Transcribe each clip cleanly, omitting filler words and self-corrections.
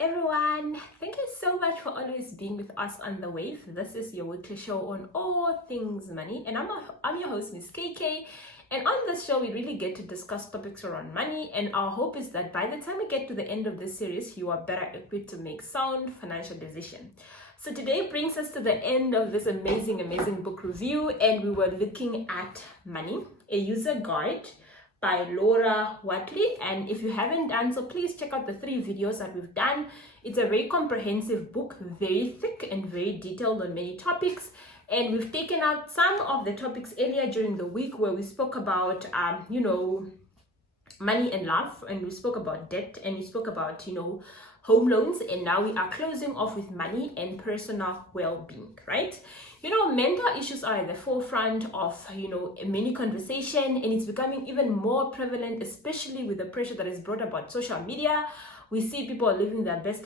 everyone, thank you so much for always being with us on the wave. This is your weekly show on all things money, and I'm your host, Miss KK. And on this show, we really get to discuss topics around money, and our hope is that by the time we get to the end of this series, you are better equipped to make sound financial decisions. So today brings us to the end of this amazing book review, and we were looking at Money, a User Guide by Laura Watley. And if you haven't done so, please check out the 3 videos that we've done. It's a very comprehensive book, very thick and very detailed on many topics. And we've taken out some of the topics earlier during the week where we spoke about, money and love, and we spoke about debt, and we spoke about, home loans, and now we are closing off with money and personal well-being, right? Mental issues are at the forefront of, many conversation, and it's becoming even more prevalent, especially with the pressure that is brought about social media. We see people living their best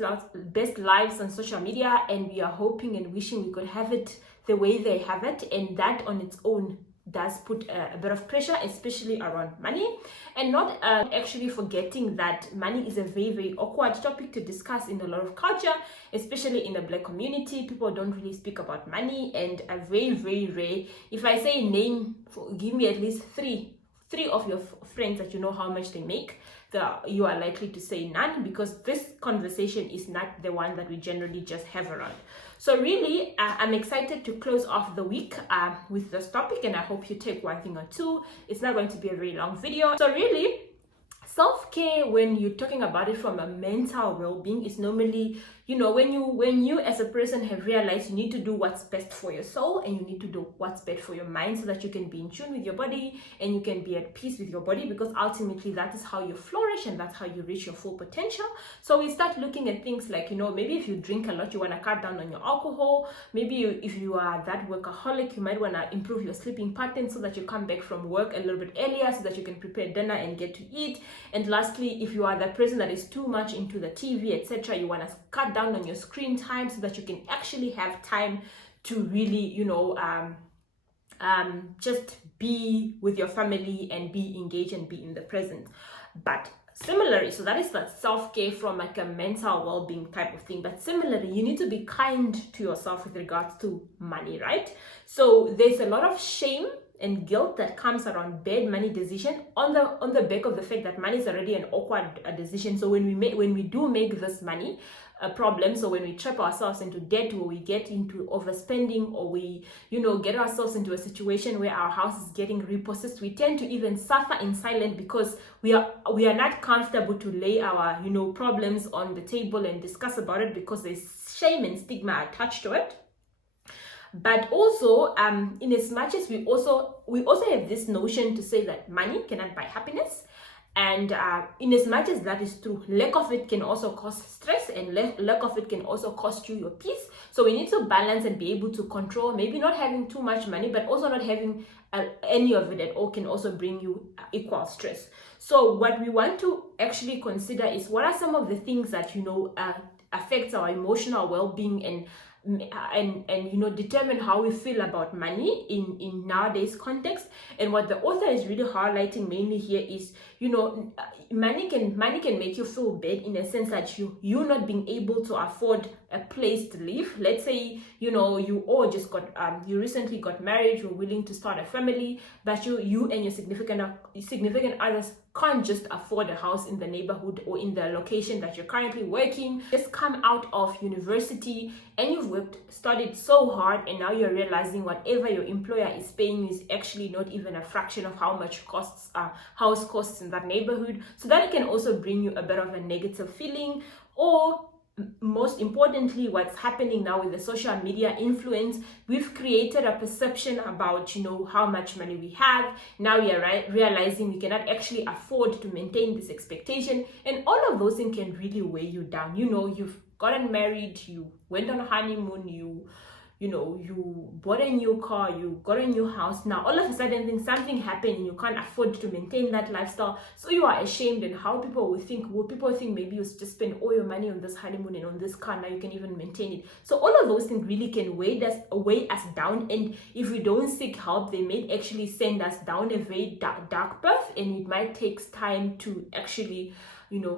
lives on social media, and we are hoping and wishing we could have it the way they have it, and that on its own does put a bit of pressure, especially around money, and not actually forgetting that money is a very awkward topic to discuss in a lot of culture, especially in the Black community. People don't really speak about money, and a very rare. If I say give me at least three of your friends that you know how much they make, you are likely to say none, because this conversation is not the one that we generally just have around. So really, I'm excited to close off the week with this topic, and I hope you take one thing or two. It's not going to be a very long video. So really, self-care, when you're talking about it from a mental well-being, is normally, when you as a person have realized you need to do what's best for your soul, and you need to do what's best for your mind, so that you can be in tune with your body and you can be at peace with your body, because ultimately that is how you flourish and that's how you reach your full potential. So we start looking at things like, maybe if you drink a lot, you want to cut down on your alcohol. Maybe if you are that workaholic, you might want to improve your sleeping pattern so that you come back from work a little bit earlier, so that you can prepare dinner and get to eat. And lastly, if you are the person that is too much into the TV, etc., you want to cut down on your screen time so that you can actually have time to really, just be with your family and be engaged and be in the present. But similarly, so that is that self-care from like a mental well-being type of thing. But similarly, you need to be kind to yourself with regards to money, right? So there's a lot of shame and guilt that comes around bad money decision on the back of the fact that money is already an awkward decision. So when we do make this money a problem, so when we trap ourselves into debt, or we get into overspending, or we get ourselves into a situation where our house is getting repossessed, we tend to even suffer in silence, because we are not comfortable to lay our problems on the table and discuss about it, because there's shame and stigma attached to it. But also, in as much as we also have this notion to say that money cannot buy happiness, and in as much as that is true, lack of it can also cause stress, and lack of it can also cost you your peace. So we need to balance and be able to control. Maybe not having too much money, but also not having any of it at all can also bring you equal stress. So what we want to actually consider is, what are some of the things that affects our emotional well-being and determine how we feel about money in nowadays context. And what the author is really highlighting mainly here is, money can make you feel bad in a sense that you're not being able to afford a place to live. Let's say you recently got married, you're willing to start a family, but you and your significant others can't just afford a house in the neighborhood or in the location that you're currently working. Just come out of university and you've studied so hard, and now you're realizing whatever your employer is paying is actually not even a fraction of how much house costs in that neighborhood. So that can also bring you a bit of a negative feeling. Or most importantly, what's happening now with the social media influence, we've created a perception about how much money we have. Now we are realizing we cannot actually afford to maintain this expectation, and all of those things can really weigh you down. You've gotten married, you went on a honeymoon, you bought a new car, you got a new house. Now all of a sudden something happened and you can't afford to maintain that lifestyle, so you are ashamed. And how people will think maybe you just spend all your money on this honeymoon and on this car, now you can even maintain it. So all of those things really can weigh us down, and if we don't seek help, they may actually send us down a very dark path, and it might take time to actually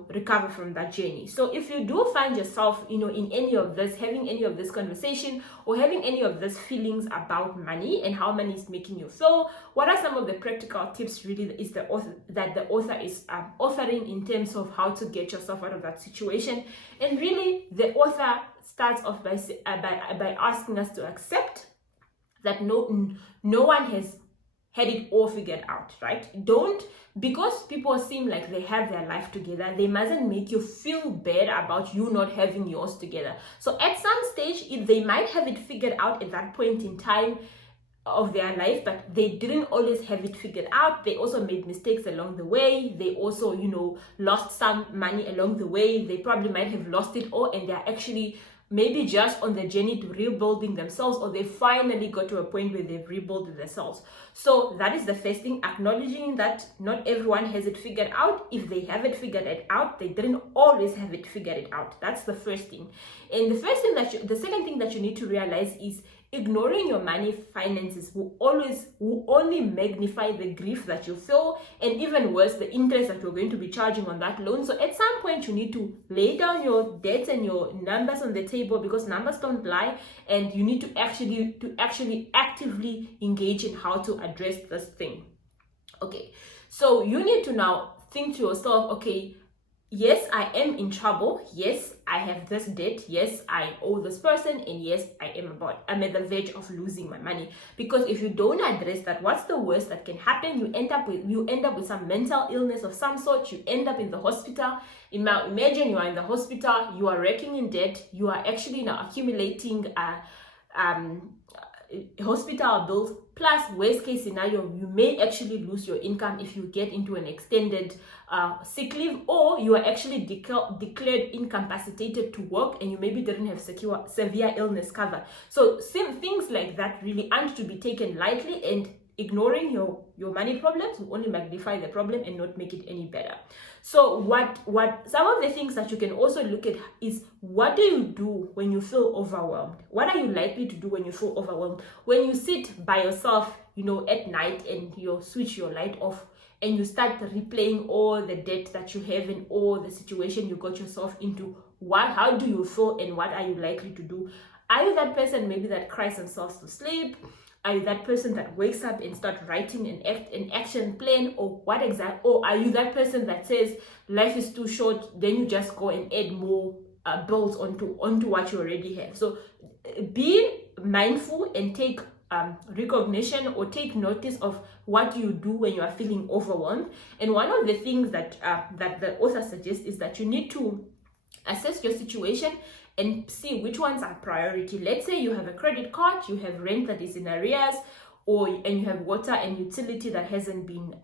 recover from that journey. So if you do find yourself, in any of this, having any of this conversation or having any of these feelings about money and how money is making you feel, what are some of the practical tips really is the author is offering in terms of how to get yourself out of that situation? And really, the author starts off by asking us to accept that no one has had it all figured out, right? Because people seem like they have their life together, they mustn't make you feel bad about you not having yours together. So at some stage, if they might have it figured out at that point in time of their life, but they didn't always have it figured out. They also made mistakes along the way. They also, lost some money along the way. They probably might have lost it all, and they're actually maybe just on the journey to rebuilding themselves, or they finally got to a point where they've rebuilt themselves. So that is the first thing, acknowledging that not everyone has it figured out. If they have it figured it out, they didn't always have it figured it out. That's the first thing. And the second thing that you need to realize is ignoring your money finances will only magnify the grief that you feel, and even worse, the interest that you're going to be charging on that loan. So at some point, you need to lay down your debts and your numbers on the table, because numbers don't lie, and you need to actually actively engage in how to address this thing. Okay, so you need to now think to yourself, okay, yes, I am in trouble. Yes, I have this debt. Yes, I owe this person. And yes, I'm at the verge of losing my money. Because if you don't address that, what's the worst that can happen? You end up with some mental illness of some sort. You end up in the hospital. Imagine you are in the hospital. You are wrecking in debt. You are actually now accumulating hospital bills. Plus, worst case scenario, you may actually lose your income if you get into an extended sick leave, or you are actually declared incapacitated to work, and you maybe didn't have severe illness cover. So things like that really aren't to be taken lightly, and ignoring your money problems will only magnify the problem and not make it any better. So what some of the things that you can also look at is, what do you do when you feel overwhelmed? What are you likely to do when you feel overwhelmed? When you sit by yourself, at night, and you switch your light off and you start replaying all the debt that you have and all the situation you got yourself into, how do you feel and what are you likely to do? Are you that person maybe that cries themselves to sleep? Are you that person that wakes up and start writing an action plan, or or are you that person that says life is too short, then you just go and add more bills onto what you already have? So be mindful and take recognition or take notice of what you do when you are feeling overwhelmed. And one of the things that the author suggests is that you need to assess your situation and see which ones are priority. Let's say you have a credit card, you have rent that is in arrears, and you have water and utility that hasn't been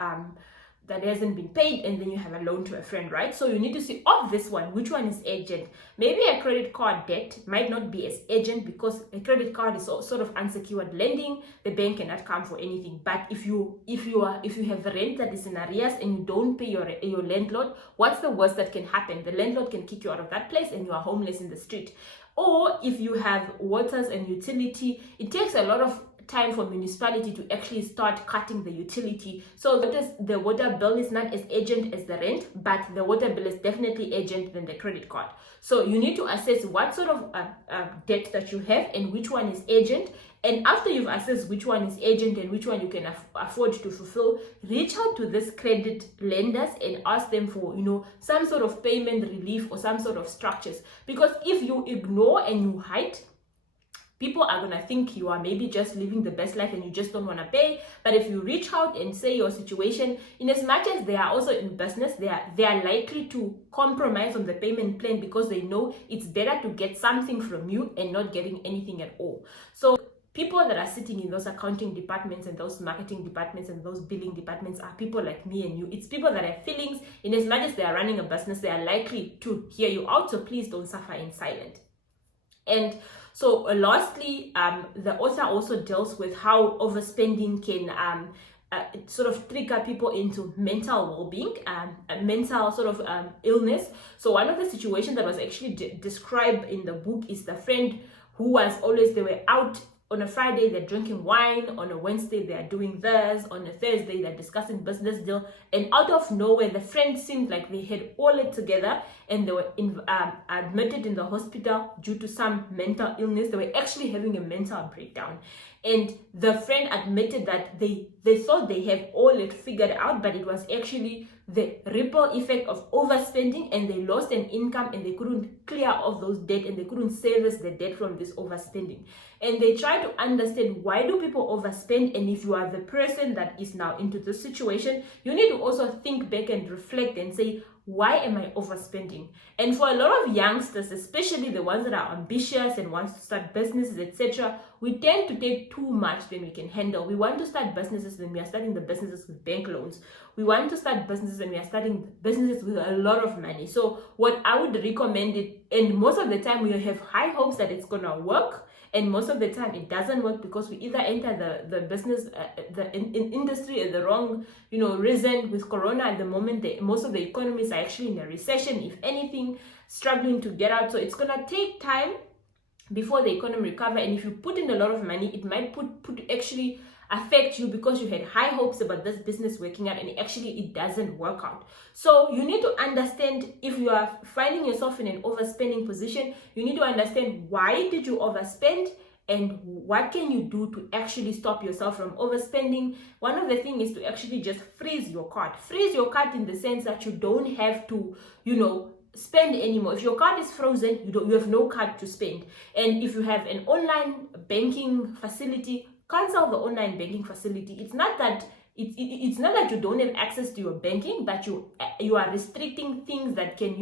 paid, and then you have a loan to a friend, right? So you need to see, of this one, which one is urgent. Maybe a credit card debt might not be as urgent, because a credit card is sort of unsecured lending. The bank cannot come for anything. But if you have rent that is in arrears and you don't pay your landlord, what's the worst that can happen? The landlord can kick you out of that place and you are homeless in the street. Or if you have waters and utility, it takes a lot of time for municipality to actually start cutting the utility. So the water bill is not as urgent as the rent, but the water bill is definitely urgent than the credit card. So you need to assess what sort of debt that you have and which one is urgent. And after you've assessed which one is urgent and which one you can afford to fulfill, reach out to these credit lenders and ask them for, some sort of payment relief or some sort of structures. Because if you ignore and you hide, people are going to think you are maybe just living the best life and you just don't want to pay. But if you reach out and say your situation, in as much as they are also in business, they are likely to compromise on the payment plan, because they know it's better to get something from you and not getting anything at all. So people that are sitting in those accounting departments and those marketing departments and those billing departments are people like me and you. It's people that have feelings. In as much as they are running a business, they are likely to hear you out. So please don't suffer in silence. And so lastly, the author also deals with how overspending can sort of trigger people into mental well-being, mental sort of illness. So one of the situations that was actually described in the book is the friend who was always, they were out on a Friday they're drinking wine, on a Wednesday they're doing this, on a Thursday they're discussing business deal, and out of nowhere the friend seemed like they had all it together, and they were admitted in the hospital due to some mental illness. They were actually having a mental breakdown, and the friend admitted that they thought they had all it figured out, but it was actually the ripple effect of overspending, and they lost an income, and they couldn't clear off those debt, and they couldn't service the debt from this overspending. And they try to understand, why do people overspend? And if you are the person that is now into this situation, you need to also think back and reflect and say, why am I overspending? And for a lot of youngsters, especially the ones that are ambitious and wants to start businesses, etc., we tend to take too much than we can handle. We want to start businesses when we are starting the businesses with bank loans. We want to start businesses when we are starting businesses with a lot of money. So what I would recommend it, and most of the time we have high hopes that it's gonna work, and most of the time it doesn't work because we either enter the business industry at the wrong reason. With Corona at the moment, most of the economies are actually in a recession, if anything, struggling to get out. So it's gonna take time before the economy recover, and if you put in a lot of money, it might actually affect you because you had high hopes about this business working out, and actually it doesn't work out. So you need to understand, if you are finding yourself in an overspending position, you need to understand, why did you overspend, and what can you do to actually stop yourself from overspending. One of the things is to actually just freeze your card in the sense that you don't have to spend anymore. If your card is frozen, you have no card to spend. And if you have an online banking facility, cancel the online banking facility. It's not that you don't have access to your banking, but you are restricting things that can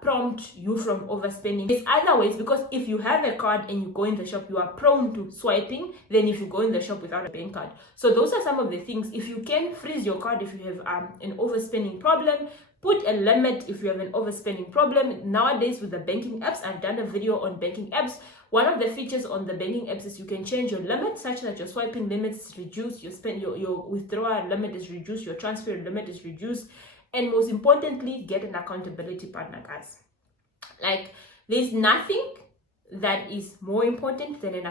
prompt you from overspending. There's other ways, because if you have a card and you go in the shop, you are prone to swiping than if you go in the shop without a bank card. So those are some of the things. If you can freeze your card, if you have an overspending problem, put a limit if you have an overspending problem. Nowadays with the banking apps, I've done a video on banking apps. One of the features on the banking apps is you can change your limit such that your swiping limit is reduced, your withdrawal limit is reduced, your transfer limit is reduced, and most importantly, get an accountability partner, guys. Like, there's nothing that is more important than an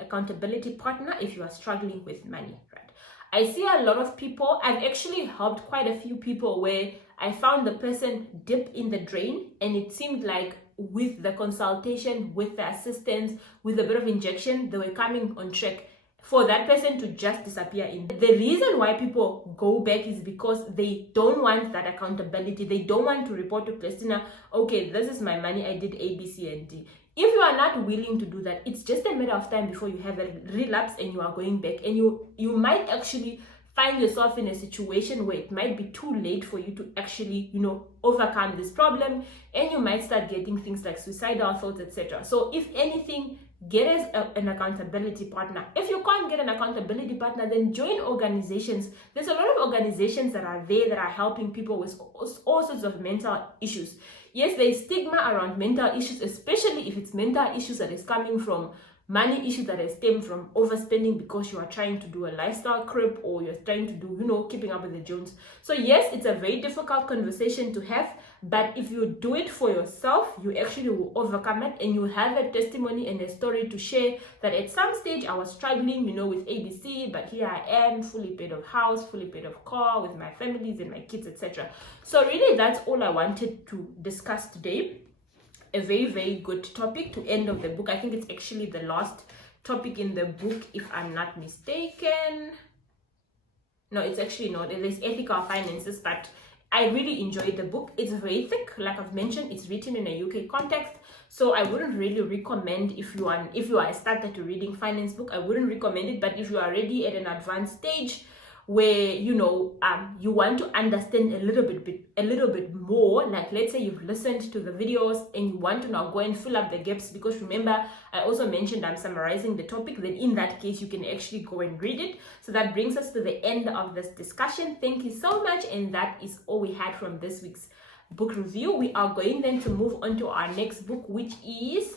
accountability partner if you are struggling with money, right? I see a lot of people, I've actually helped quite a few people where I found the person dip in the drain, and it seemed like with the consultation, with the assistance, with a bit of injection, they were coming on track. For that person to just disappear the reason why people go back is because they don't want that accountability. They don't want to report to Christina, okay, this is my money, I did A, B, C, and D. If you are not willing to do that, it's just a matter of time before you have a relapse and you are going back, and you might actually find yourself in a situation where it might be too late for you to actually overcome this problem, and you might start getting things like suicidal thoughts, etc. So if anything, get an accountability partner. If you can't get an accountability partner, then join organizations. There's a lot of organizations that are there that are helping people with all sorts of mental issues. Yes, there is stigma around mental issues, especially if it's mental issues that is coming from money issues that stem from overspending because you are trying to do a lifestyle creep, or you're trying to do, keeping up with the Jones. So yes, it's a very difficult conversation to have, but if you do it for yourself, you actually will overcome it, and you have a testimony and a story to share that at some stage I was struggling, with ABC, but here I am, fully paid off house, fully paid off car, with my families and my kids, etc. So really, that's all I wanted to discuss today. A very, very good topic to end of the book. I think it's actually the last topic in the book, if I'm not mistaken. No, it's actually not. There's ethical finances, but I really enjoyed the book. It's very thick, like I've mentioned. It's written in a UK context, so I wouldn't really recommend, if you are a starter to reading finance book, I wouldn't recommend it. But if you are already at an advanced stage where you want to understand a little bit more, like let's say you've listened to the videos and you want to now go and fill up the gaps, because remember I also mentioned I'm summarizing the topic, then in that case you can actually go and read it. So that brings us to the end of this discussion. Thank you so much, and that is all we had from this week's book review. We are going then to move on to our next book, which is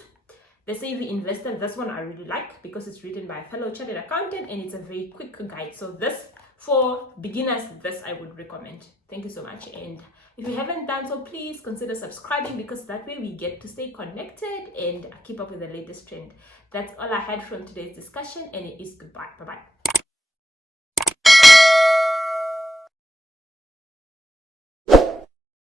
The Savvy Investor. This one I really like because it's written by a fellow chartered accountant, and it's a very quick guide. So this for beginners, this I would recommend. Thank you so much. And if you haven't done so, please consider subscribing, because that way we get to stay connected and keep up with the latest trend. That's all I had from today's discussion, and it is goodbye. Bye-bye.